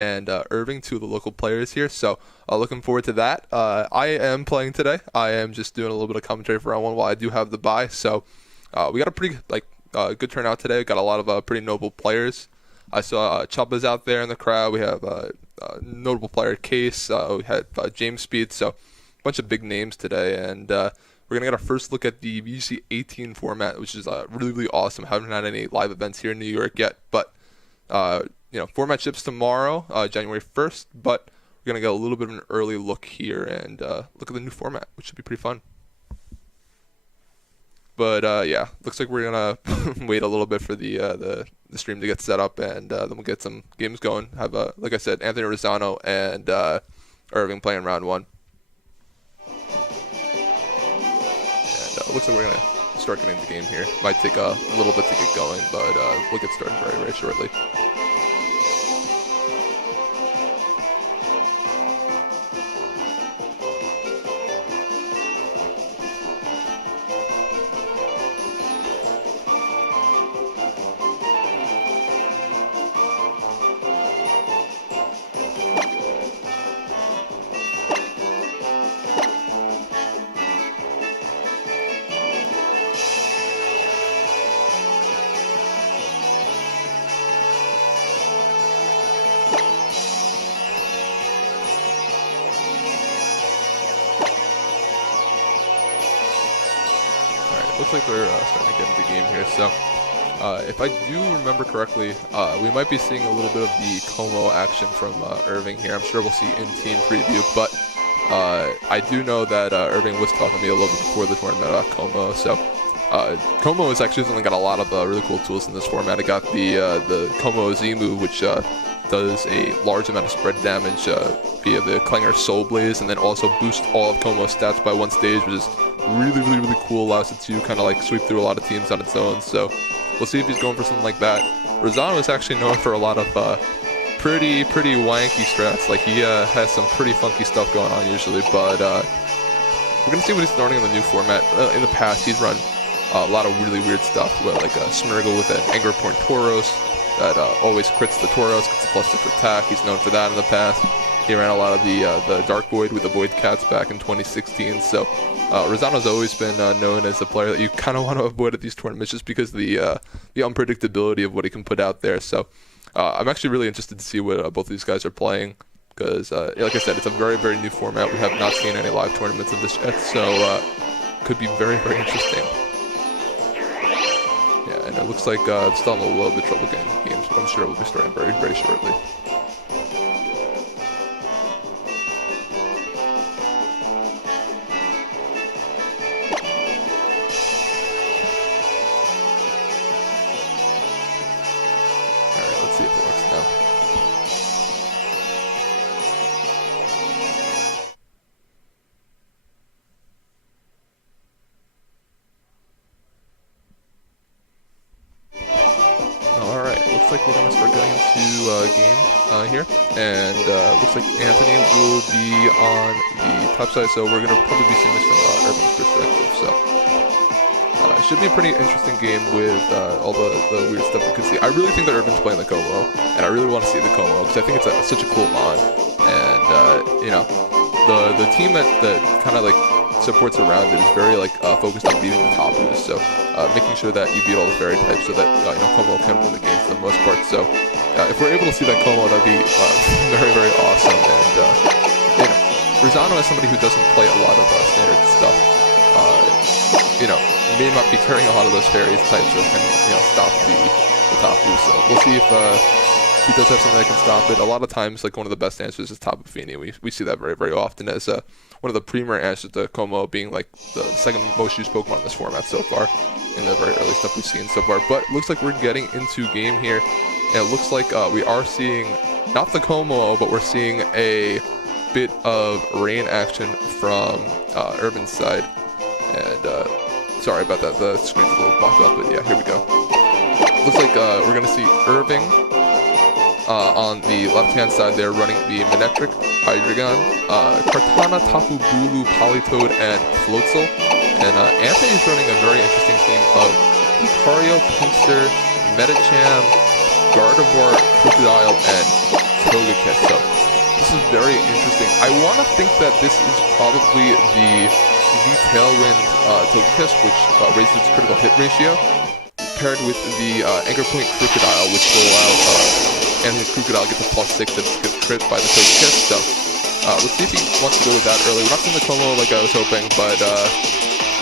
and Irving, two of the local players here. So looking forward to that. I am playing today. I am just doing a little bit of commentary for round one while I do have the bye. So we got a pretty good turnout today. Got a lot of pretty notable players. I saw Chubba's out there in the crowd. We have notable player Case. We had James Speed. So a bunch of big names today, and we're gonna get our first look at the VGC 18 format, which is really, really awesome. Haven't had any live events here in New York yet, but format ships tomorrow, January 1st. But we're gonna get a little bit of an early look here and look at the new format, which should be pretty fun. But yeah, looks like we're gonna wait a little bit for the stream to get set up, and then we'll get some games going. Have like I said, Anthony Rosano and Irving playing round one. Looks like we're going to start getting the game here. Might take a little bit to get going, but we'll get started very, very shortly. Looks like they're starting to get into the game here. So if I do remember correctly, we might be seeing a little bit of the Como action from Irving here. I'm sure we'll see in-team preview, but I do know that Irving was talking to me a little bit before the tournament about Como. So Como is actually something got a lot of really cool tools in this format. It got the Como Z move, which does a large amount of spread damage via the Clanger Soul Blaze, and then also boosts all of Como's stats by one stage, which is really, really, really cool. Allows it to kind of like sweep through a lot of teams on its own. So we'll see if he's going for something like that. Rosano is actually known for a lot of pretty wanky strats. Like he has some pretty funky stuff going on usually, but we're gonna see what he's learning in the new format. In the past, he's run a lot of really weird stuff, like a Smirgle with an Anger Porn Tauros that always crits the Tauros, gets a +6 attack. He's known for that in the past. He ran a lot of the Dark Void with the Void Cats back in 2016. So Rosano's always been known as a player that you kind of want to avoid at these tournaments just because the unpredictability of what he can put out there. So I'm actually really interested to see what both of these guys are playing because, like I said, it's a very, very new format. We have not seen any live tournaments of this yet, so could be very, very interesting. Yeah, and it looks like still having a little bit of trouble getting the games, but I'm sure it will be starting very, very shortly. See if it works now. Alright, looks like we're going to start getting into game here. And looks like Anthony will be on the top side, so we're going to probably be seeing this from Irving's perspective. So it should be a pretty interesting game with all the weird stuff we could see. I really think that Irving's playing the Como, and I really want to see the Como because I think it's such a cool mod. And the team that kind of like supports around it is very like focused on beating the Tapus. So making sure that you beat all the fairy types so that Como can win the game for the most part. So if we're able to see that Como, that'd be very, very awesome. And Rosano is somebody who doesn't play a lot of standard stuff. May not be carrying a lot of those fairies types that can, stop the Tapu. So we'll see if he does have something that can stop it. A lot of times, like one of the best answers is Tapu Fini. We see that very, very often as one of the premier answers to Como being like the second most used Pokemon in this format so far in the very early stuff we've seen so far. But it looks like we're getting into game here, and it looks like we are seeing not the Como, but we're seeing a bit of rain action from Irvin's side. And sorry about that, the screen's a little blocked up, but yeah, here we go. Looks like we're going to see Irving on the left-hand side there running the Manectric, Hydreigon, Kartana, Tapu Bulu, Politoed, and Floatzel. And Anthony's running a very interesting team of Lucario, Pinsir, Medicham, Gardevoir, Crocodile, and Togekiss. So this is very interesting. I want to think that this is probably the Z-Tailwind Togekiss, which raises its critical hit ratio, paired with the Anchor Point Crocodile, which will allow and his Crocodile gets a +6 that's crit by the Togekiss. So let's see if he wants to go with that early. We're not seeing the Como like I was hoping, but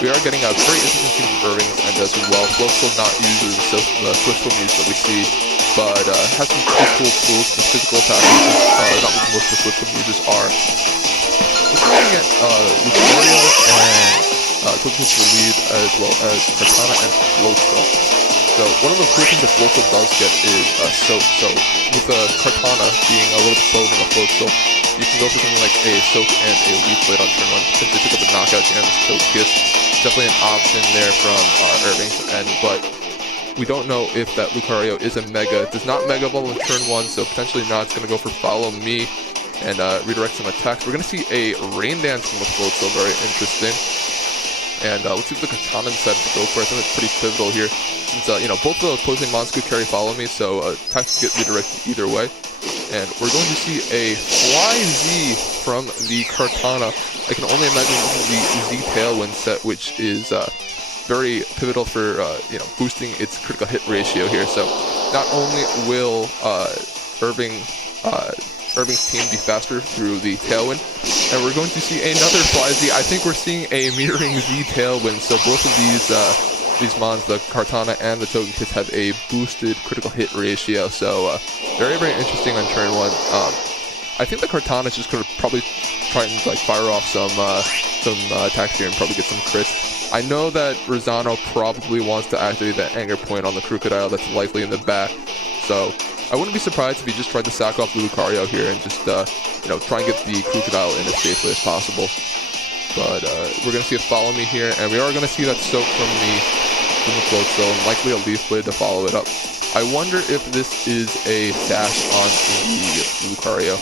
we are getting a very interesting team from Irving and as well. Floatzel not uses the Swift Swim use that we see, but has some pretty cool tools. The physical attack uses, not what most of the Swift Swim users are. We're looking at Lucario and Togekiss for lead, as well as Kartana and Floatzel. So one of the cool things that Floatzel does get is Soak. So with the Kartana being a little bit slower than the Floatzel, you can go for something like a Soak and a Leaf Blade on turn 1, potentially pick up a knockout and Togekiss. Definitely an option there from Irving's end, but we don't know if that Lucario is a Mega. It does not Mega Ball in turn 1, so potentially not. It's going to go for Follow Me and redirect some attacks. We're going to see a Rain Dance from the Floatzel, very interesting. And let's see what the Kartana decided to go for. I think it's pretty pivotal here, since both of the opposing monsters could carry Follow Me, so attacks get redirected either way. And we're going to see a Fly Z from the Kartana. I can only imagine this is the Z-Tailwind set, which is very pivotal for boosting its critical hit ratio here. So not only will Irving's team be faster through the Tailwind, and we're going to see another Fly Z. I think we're seeing a mirroring Z Tailwind, so both of these mons, the Kartana and the Togekiss, have a boosted critical hit ratio, so very, very interesting on turn 1. I think the Kartana is just going to probably try and fire off some attacks here and probably get some crits. I know that Rosano probably wants to activate that Anger Point on the Crocodile that's likely in the back, so I wouldn't be surprised if he just tried to sack off the Lucario here and just, try and get the Crocodile in as safely as possible. But we're going to see a Follow Me here, and we are going to see that Soak from the Floatzel, and likely a Leaf Blade to follow it up. I wonder if this is a dash on the Lucario,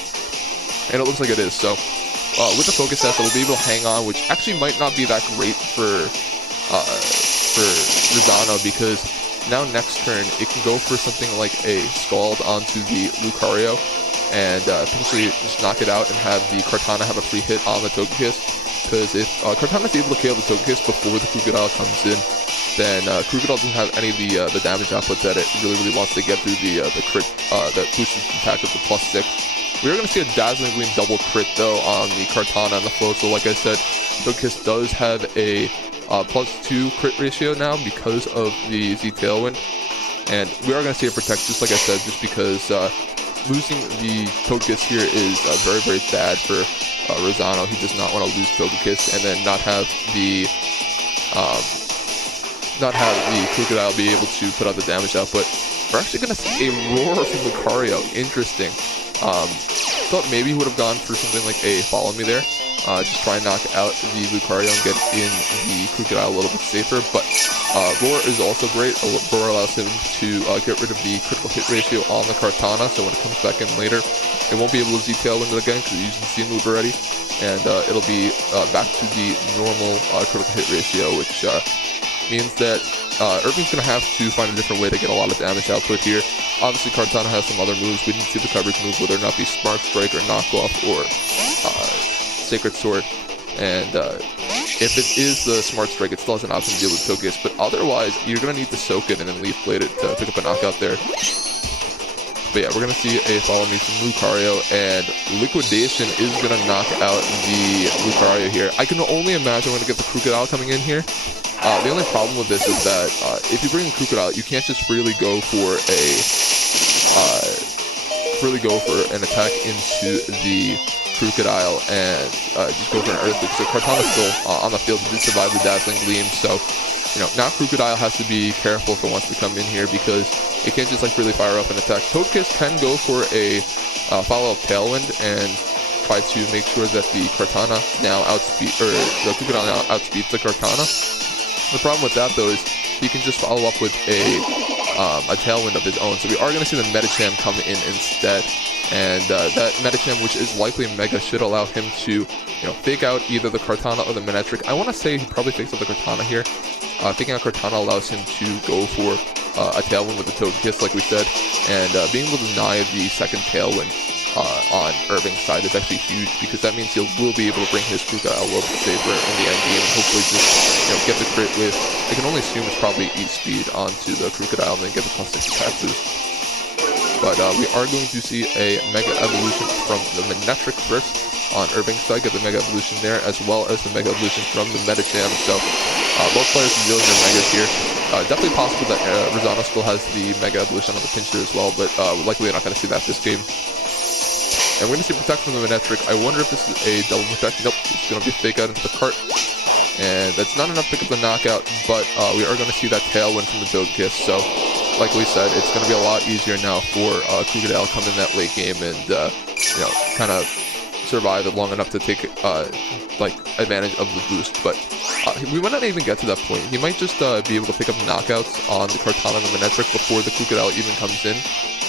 and it looks like it is. So with the Focus Sash, it'll be able to hang on, which actually might not be that great for Rosano, because now next turn it can go for something like a Scald onto the Lucario and potentially just knock it out and have the Kartana have a free hit on the Togekiss. Because if Kartana is able to KO the Togekiss before the Crocodile comes in, then Crocodile doesn't have any of the damage output that it really wants to get through the crit that boosts its attack of the +6. We are going to see a Dazzling Gleam double crit though on the Kartana and the Floatzel. Like I said, Togekiss does have a +2 crit ratio now because of the Z-Tailwind, and we are going to see it protect, just like I said, just because losing the Togekiss here is very, very bad for Rosano. He does not want to lose Togekiss and then not have the Crocodile be able to put out the damage output. We're actually going to see a Roar from Lucario. Interesting. Thought maybe he would have gone for something like a Follow Me there. Just try and knock out the Lucario and get in the Crocodile a little bit safer, but Roar is also great. Roar allows him to get rid of the critical hit ratio on the Kartana, so when it comes back in later, it won't be able to Z-Tailwind it again because it's using the Z move already, and it'll be back to the normal critical hit ratio, which means that Irving's going to have to find a different way to get a lot of damage output here. Obviously, Kartana has some other moves. We didn't see the coverage move, whether or not be Smart Strike or Knockoff or Sacred Sword, and if it is the Smart Strike, it still has an option to deal with Togekiss, but otherwise, you're going to need to Soak it and then Leaf Blade it to pick up a knockout there. But yeah, we're going to see a Follow Me from Lucario, and Liquidation is going to knock out the Lucario here. I can only imagine we're going to get the Crocodile coming in here. The only problem with this is that if you bring the Crocodile, you can't just freely go for an attack into the Crocodile and just go for an Earthquake. So Kartana's still on the field to survive the Dazzling Gleam, so now Crocodile has to be careful if it wants to come in here, because it can't just really fire up an attack. Togekiss can go for a follow-up Tailwind and try to make sure that the Kartana now the Crocodile now outspeeds the Kartana. The problem with that though is he can just follow up with a Tailwind of his own, so we are going to see the Medicham come in instead. And that Medicham, which is likely Mega, should allow him to, fake out either the Kartana or the Manectric. I want to say he probably fakes out the Kartana here. Faking out Kartana allows him to go for a Tailwind with the Togekiss, like we said, and being able to deny the second Tailwind on Irving's side is actually huge, because that means he will be able to bring his Crocodile a little bit safer in the end game and hopefully just, you know, get the crit with, I can only assume it's probably 8 speed onto the Crocodile and then get the plus 6 attack boost. But we are going to see a Mega Evolution from the Manectric first on Irving's side, get the Mega Evolution there, as well as the Mega Evolution from the Medicham. So both players revealing their Megas here. Definitely possible that Rosano still has the Mega Evolution on the Pinscher as well, but likely not going to see that this game. And we're going to see Protect from the Manectric. I wonder if this is a double Protect. Nope, it's going to be Fake Out into the cart. And that's not enough to pick up the knockout, but we are going to see that Tailwind from the Togekiss. So, like we said, it's going to be a lot easier now for Crocodile come in that late game and, you know, kind of survive it long enough to take, like, advantage of the boost. But we might not even get to that point. He might just be able to pick up knockouts on the Kartana and the Manectric before the Crocodile even comes in.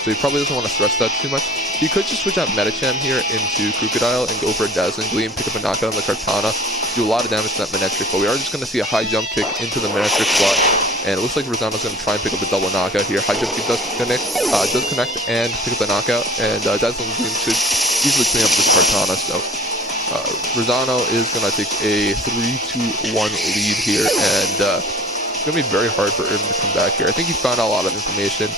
So he probably doesn't want to stress that too much. He could just switch out Medicham here into Crocodile and go for a Dazzling Gleam, pick up a knockout on the Kartana, do a lot of damage to that Manectric, but we are just going to see a high jump kick into the Manectric slot, and it looks like Rosano's going to try and pick up a double knockout here. High jump kick does connect and pick up the knockout, and Dazzling Gleam should easily clean up this Kartana, so Rosano is going to take a 3-2-1 lead here, and it's going to be very hard for Irving to come back here. I think he found out a lot of information.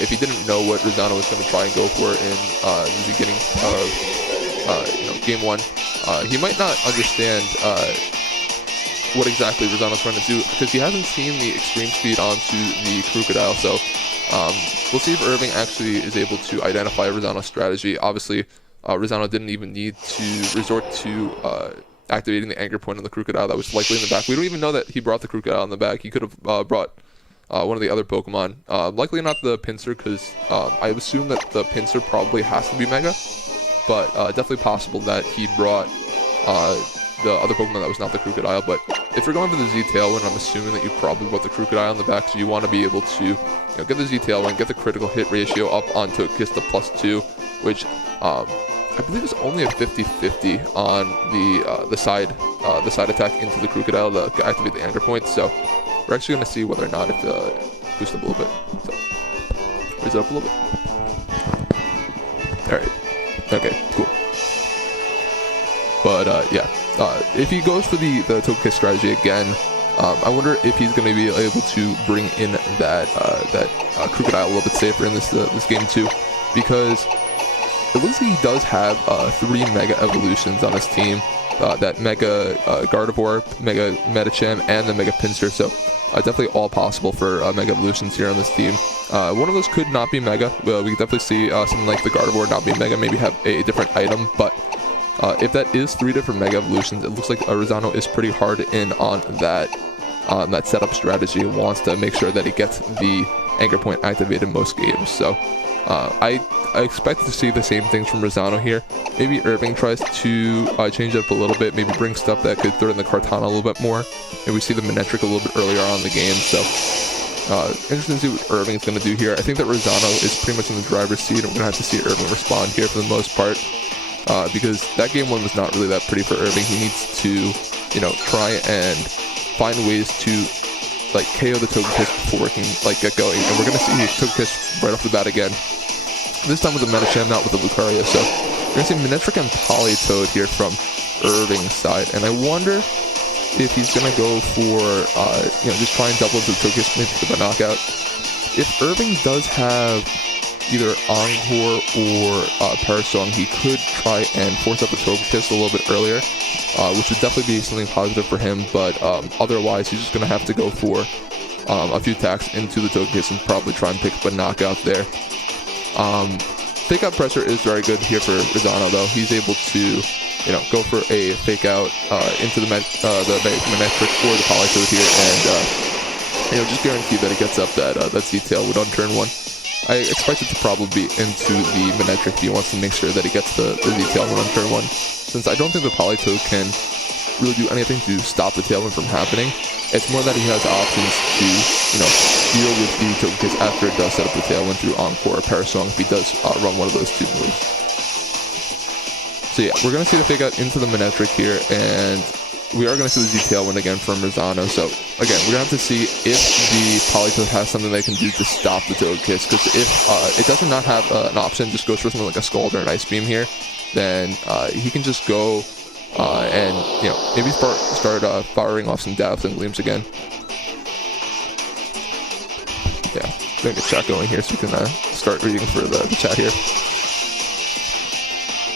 If he didn't know what Rosano was going to try and go for in the beginning of you know, game 1, he might not understand what exactly Rosano's trying to do, because he hasn't seen the extreme speed onto the Crocodile. So we'll see if Irving actually is able to identify Rosano's strategy. Obviously, Rosano didn't even need to resort to activating the anchor point on the Crocodile. That was likely in the back. We don't even know that he brought the Crocodile in the back. He could have brought one of the other Pokemon. Likely not the Pinscher, because I assume that the Pinscher probably has to be Mega, but definitely possible that he brought the other Pokemon that was not the Crocodile. But if you're going for the Z Tailwind, I'm assuming that you probably brought the Crocodile in the back, so you want to be able to, you know, get the Z Tailwind, get the critical hit ratio up onto Kiss the +2, which I believe is only a 50-50 on the side attack into the Crocodile to activate the anchor point. So we're actually going to see whether or not it boosts up a little bit. So raise it up a little bit. All right. Okay. Cool. But yeah, if he goes for the Togekiss strategy again, I wonder if he's going to be able to bring in that Crocodile a little bit safer in this game too, because it looks like he does have 3 Mega Evolutions on his team. That Mega Gardevoir, Mega Medicham, and the Mega Pinscher. So definitely all possible for Mega Evolutions here on this team. One of those could not be Mega. We could definitely see something like the Gardevoir not be Mega, maybe have a different item. But if that is 3 different Mega Evolutions, it looks like Rosano is pretty hard in on that setup strategy. He wants to make sure that he gets the anchor point activated most games. So I expect to see the same things from Rosano here. Maybe Irving tries to change it up a little bit, maybe bring stuff that could throw in the Kartana a little bit more. And we see the Manectric a little bit earlier on in the game. So interesting to see what Irving's going to do here. I think that Rosano is pretty much in the driver's seat. I'm going to have to see Irving respond here for the most part, because that game 1 was not really that pretty for Irving. He needs to, you know, try and find ways to like KO the Togekiss before it can like get going. And we're going to see Togekiss right off the bat again. This time with the Medicham, not with the Lucario. So we're going to see Manectric and Politoed here from Irving's side. And I wonder if he's going to go for, you know, just try and double into the Togekiss, maybe for the knockout. If Irving does have either Encore or Parasong, he could try and force up the Togekiss a little bit earlier, which would definitely be something positive for him. But otherwise, he's just going to have to go for a few attacks into the Togekiss and probably try and pick up a knockout there. Fake out pressure is very good here for Rosano, though. He's able to, you know, go for a fake out into the Manectric or the Politoed here, and you know, just guarantee that it gets up that Z Tailwind on turn 1. I expect it to probably be into the Manectric. He wants to make sure that he gets the Z Tailwind on turn 1, since I don't think the Politoed can really do anything to stop the Tailwind from happening. It's more that he has options to, you know, deal with the Togekiss after it does set up the Tailwind through Encore or Parasong if he does run one of those 2 moves. So yeah, we're going to see the fake out into the Manectric here, and we are going to see the ZTL win again from Rosano. So again, we're going to have to see if the Polytoad has something they can do to stop the Togekiss. Because if it does not have an option, just goes for something like a Scald or an Ice Beam here, then he can just go and maybe start firing off some Dazzling Gleams again. Yeah, gonna get chat going here so we can start reading for the chat here.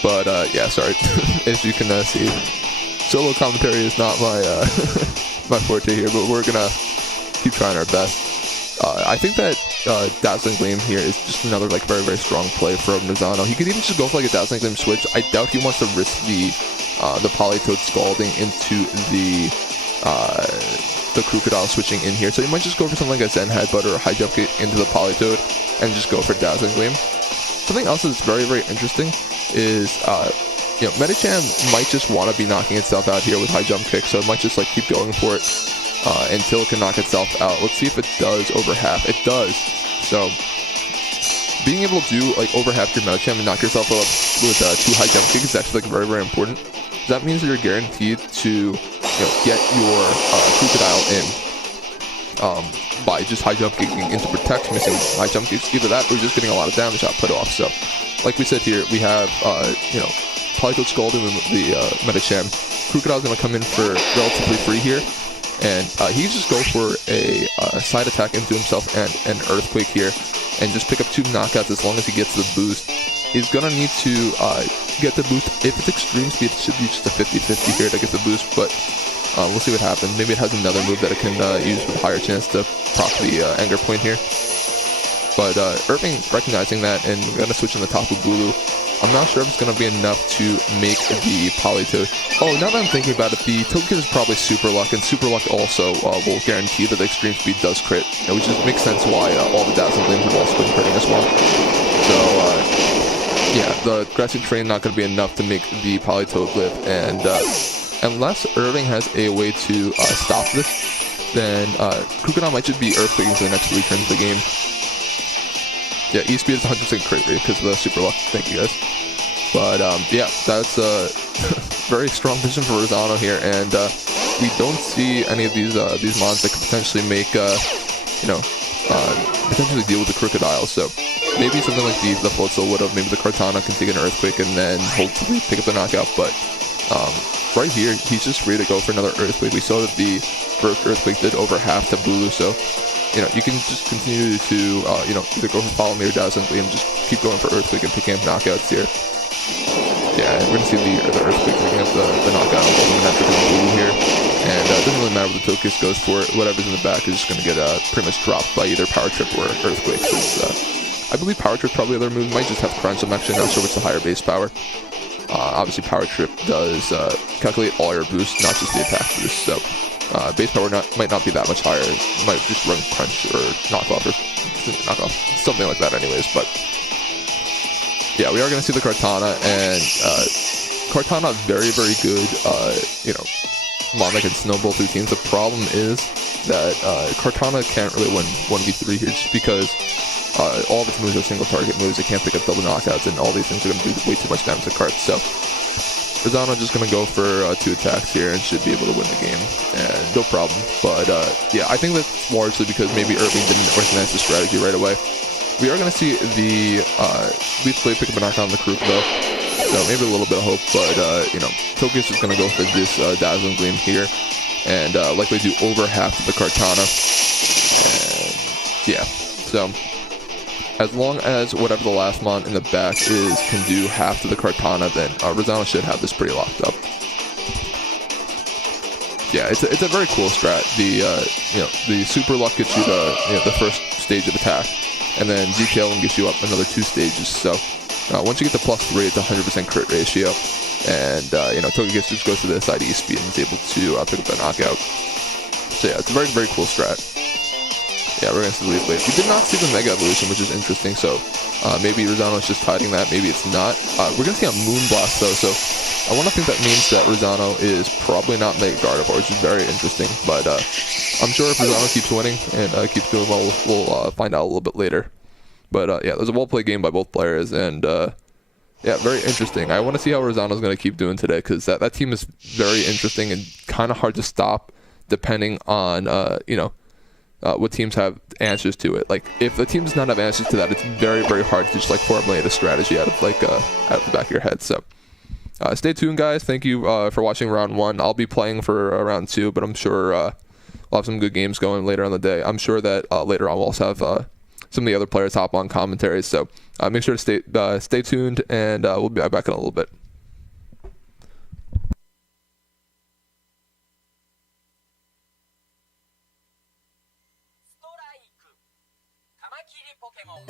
But yeah, sorry, as you can see, solo commentary is not my my forte here, but we're gonna keep trying our best. I think that Dazzling Gleam here is just another very, very strong play from Rosano. He could even just go for like a Dazzling Gleam switch. I doubt he wants to risk the Polytoad scalding into the Crocodile switching in here. So he might just go for something like a Zen Headbutt or a High Jump Kick into the Polytoad and just go for Dazzling Gleam. Something else that's very, very interesting is Medicham might just want to be knocking itself out here with High Jump Kick, so it might just keep going for it until it can knock itself out. Let's see if it does over half. It does. So being able to do over half your Medicham and knock yourself up with 2 High Jump Kicks is actually very, very important. That means that you're guaranteed to get your Crocodile in by just High Jump Kicking into Protect, missing High Jump Kicks. Either that or just getting a lot of damage output off. So like we said here, we have Polytoad scalding the Medicham. Crocodile's going to come in for relatively free here, and he can just go for a side attack into himself and an Earthquake here, and just pick up 2 knockouts as long as he gets the boost. He's going to need to get the boost. If it's extreme speed, it should be just a 50-50 here to get the boost, but we'll see what happens. Maybe it has another move that it can use with higher chance to proc the Anger Point here. But Irving recognizing that and going to switch on the top of Bulu. I'm not sure if it's going to be enough to make the Polytoad. Oh, now that I'm thinking about it, the Togekiss is probably Super Luck, and Super Luck also will guarantee that the Extreme Speed does crit, which just makes sense why all the Dazzling Gleams have also been critting as well. So, yeah, the Grassy Terrain not going to be enough to make the Polytoad live, and unless Irving has a way to stop this, then Crocodile might just be Earthquaking for the next 3 turns of the game. Yeah, E-Speed is 100% crit rate because of the Super Luck. Thank you, guys. But, yeah, that's a very strong position for Rosano here, and we don't see any of these mons that could potentially make, potentially deal with the Crocodile. So maybe something like the Floatzel would have. Maybe the Kartana can take an Earthquake and then hopefully pick up the knockout. But right here, he's just ready to go for another Earthquake. We saw that the first Earthquake did over half to Bulu, so you can just continue to, either go for Follow Me or Dazzling Gleam, just keep going for Earthquake and picking up knockouts here. Yeah, we're going to see the Earthquake picking up the knockout on Volumetric and Bulu here. And it doesn't really matter what the Togekiss goes for. Whatever's in the back is just going to get pretty much dropped by either Power Trip or Earthquake. I believe Power Trip probably the other move. Might just have Crunch. I'm actually not sure what's the higher base power. Obviously, Power Trip does calculate all your boosts, not just the attack boost. So base power might not be that much higher. It might just run Crunch or Knockoff or Knockoff, something like that anyways. But yeah, we are going to see the Kartana, and Kartana very, very good, mon that can snowball through teams. The problem is that Kartana can't really win 1v3 here just because all of its moves are single target moves. It can't pick up double knockouts, and all these things are going to do way too much damage to cards. So Rosano just going to go for 2 attacks here and should be able to win the game, and no problem. But yeah, I think that's largely because maybe Irving didn't recognize the strategy right away. We are going to see the Leaf Blade pick up a knockout on the Krook though, so maybe a little bit of hope. But Togekiss is going to go for this Dazzling Gleam here, and likely do over half of the Kartana. And yeah, so as long as whatever the last mon in the back is can do half to the Kartana, then Rosano should have this pretty locked up. Yeah, it's a very cool strat. The Super Luck gets you the first stage of attack, and then ZTL gets you up another 2 stages. So once you get to +3, it's 100% crit ratio, and Togekiss just goes to the side E speed and is able to pick up that knockout. So yeah, it's a very, very cool strat. Yeah, we're going to see the Leaf Blade. We did not see the Mega Evolution, which is interesting, so maybe Rosano's just hiding that, maybe it's not. We're going to see a Moonblast, though, so I want to think that means that Rosano is probably not Mega Gardevoir, which is very interesting, but I'm sure if Rosano keeps winning and keeps doing well, we'll find out a little bit later. But yeah, there's a well-played game by both players, and yeah, very interesting. I want to see how Rosano's going to keep doing today, because that team is very interesting and kind of hard to stop depending on, what teams have answers to it. Like, if the team does not have answers to that, it's very, very hard to just, like, formulate a strategy out of the back of your head. So, stay tuned, guys. Thank you for watching round 1. I'll be playing for round 2, but I'm sure we'll have some good games going later on the day. I'm sure that later on we'll also have some of the other players hop on commentaries. So make sure to stay tuned, and we'll be back in a little bit. カマキリポケモン